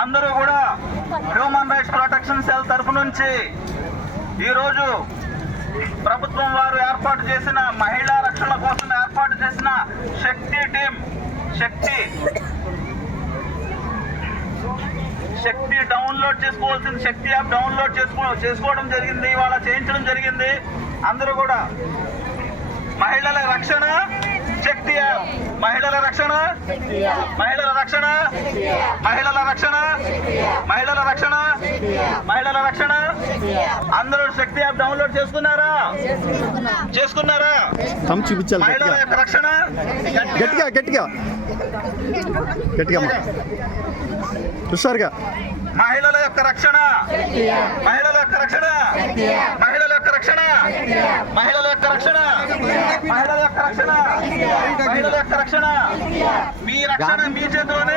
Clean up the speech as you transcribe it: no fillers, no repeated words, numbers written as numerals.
అందరూ కూడా human rights protection cell తరఫు నుంచి ఈరోజు ప్రభుత్వం వారు ఏర్పాటు చేసిన మహిళా రక్షణ కోసం ఏర్పాటు చేసిన శక్తి టీం శక్తి డౌన్లోడ్ చేసుకోవాల్సిన శక్తి యాప్ డౌన్లోడ్ చేసుకోవడం జరిగింది, ఇవాళ చేయించడం జరిగింది. అందరూ కూడా మహిళల రక్షణ శక్తి యాప్, మహిళల రక్షణ మహిళల రక్షణ మహిళల రక్షణ మహిళల రక్షణ మహిళల రక్షణ. అందరూ శక్తి యాప్ డౌన్లోడ్ చేసుకున్నారా? చూపించాలి మహిళల యొక్క రక్షణ గట్టిగా గట్టిగా గట్టిగా హుషారుగా. మహిళల యొక్క రక్షణ మహిళల యొక్క రక్షణ మహిళల యొక్క రక్షణ మహిళల యొక్క రక్షణ మహిళల యొక్క రక్షణ మహిళల యొక్క రక్షణ. మీ రక్షణ మీ చేతిలోనే